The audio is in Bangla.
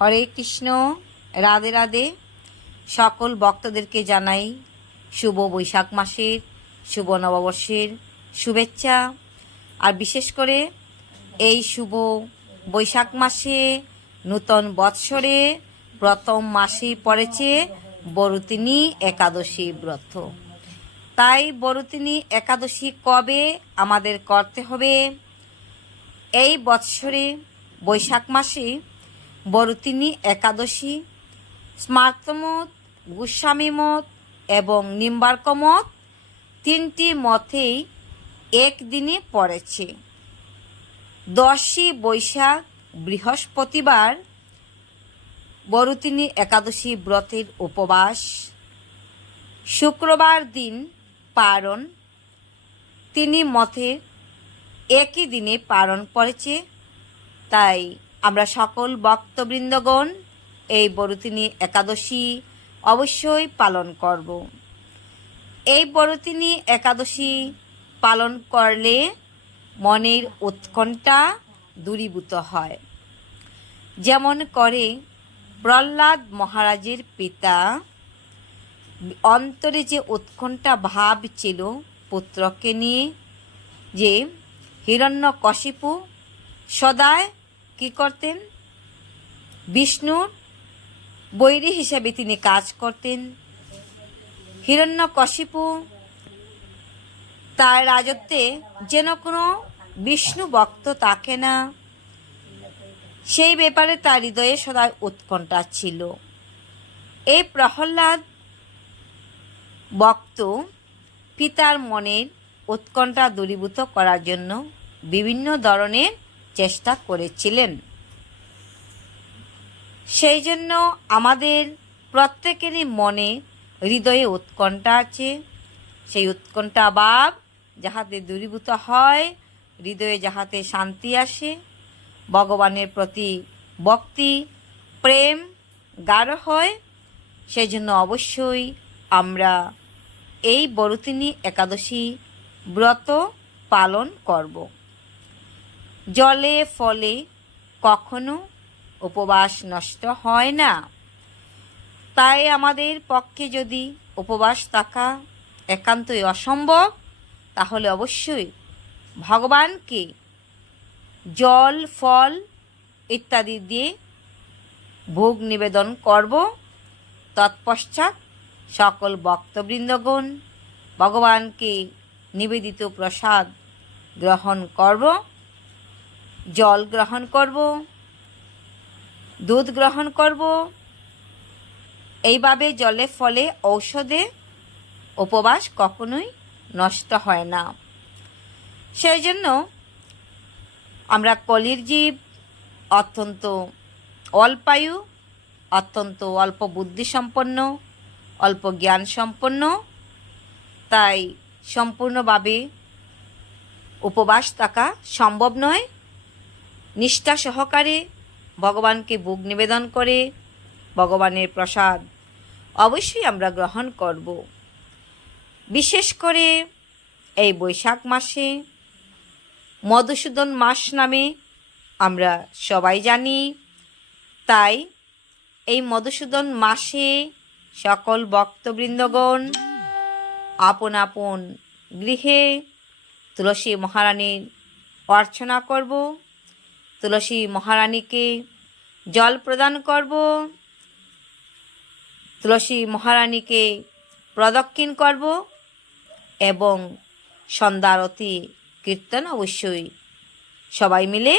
হরে কৃষ্ণ, রাধে রাধে। সকল ভক্তদেরকে জানাই শুভ বৈশাখ মাসের, শুভ নববর্ষের শুভেচ্ছা। আর বিশেষ করে এই শুভ বৈশাখ মাসে নূতন বৎসরে প্রথম মাসেই পড়েছে বরুতিনী একাদশী ব্রত। তাই বরুতিনী একাদশী কবে আমাদের করতে হবে? এই বৎসরে বৈশাখ মাসে বরুতিনী একাদশী, স্মার্তমত, গোস্বামী মত এবং নিম্বার্ক মত তিনটি মতেই একদিনে পড়েছে। দশই বৈশাখ, বৃহস্পতিবার বরুতিনী একাদশী ব্রতের উপবাস। শুক্রবার দিন পারণ, তিনি মতে একই দিনে পালন করেছে, তাই আমরা সকল ভক্তবৃন্দগণ এই বরুতিনী একাদশী অবশ্যই পালন করব। এই বরুতিনী একাদশী পালন করলে মনের উৎকণ্ঠা দূরীভূত হয়। যেমন করে প্রহ্লাদ মহারাজের পিতা, অন্তরে যে উৎকণ্ঠা ভাব ছিল পুত্রকে নিয়ে যে হিরণ্য কশিপু সদায় কি করতেন? বিষ্ণুর বৈরী হিসেবে তিনি কাজ করতেন। হিরণ্য কশিপু তার রাজত্বে যেন কোনো বিষ্ণু ভক্ত তাকে না। সেই ব্যাপারে তার হৃদয়ে সদায় উৎকণ্ঠা ছিল। এই প্রহ্লাদ বক্ত পিতার মনের উৎকণ্ঠা দূরীভূত করার জন্য বিভিন্ন ধরনের চেষ্টা করেছিলেন। সেই জন্য আমাদের প্রত্যেকেরই মনে হৃদয়ে উৎকণ্ঠা আছে। সেই উৎকণ্ঠা ভাব যাহাতে দূরীভূত হয়, হৃদয়ে যাহাতে শান্তি আসে, ভগবানের প্রতি ভক্তি, প্রেম, গাঢ় হয় সেই জন্য অবশ্যই আমরা এই বরুতিনী একাদশী ব্রত পালন করব। জলে ফলে কখনো উপবাস নষ্ট হয় না। তাই আমাদের পক্ষে যদি উপবাস থাকা একান্তই অসম্ভব, তাহলে অবশ্যই ভগবানকে জল, ফল ইত্যাদি দিয়ে ভোগ নিবেদন করব। তৎপশ্চাৎ সকল ভক্তবৃন্দগণ ভগবানকে নিবেদিত প্রসাদ গ্রহণ করব। জল গ্রহণ করব, দুধ গ্রহণ করব, এইভাবে জলে ফলে ঔষধে উপবাস কখনোই নষ্ট হয় না। সেই জন্য আমরা কলির জীব অত্যন্ত অল্পায়ু, অত্যন্ত অল্প বুদ্ধি সম্পন্ন অল্প জ্ঞান সম্পন্ন তাই সম্পূর্ণভাবে উপবাস থাকা সম্ভব নয়। নিষ্ঠা সহকারে ভগবানকে বুক নিবেদন করে ভগবানের প্রসাদ অবশ্যই আমরা গ্রহণ করব। বিশেষ করে এই বৈশাখ মাসে মধুসূদন মাস নামে আমরা সবাই জানি, তাই এই মধুসূদন মাসে সকল ভক্তবৃন্দগণ আপন আপন গৃহে তুলসী মহারানীর অর্চনা করব। তুলসী মহারানীকে জল প্রদান করব। তুলসী মহারানীকে প্রদক্ষিণ করব এবং সন্ধ্যারতি কীর্তন অবশ্যই সবাই মিলে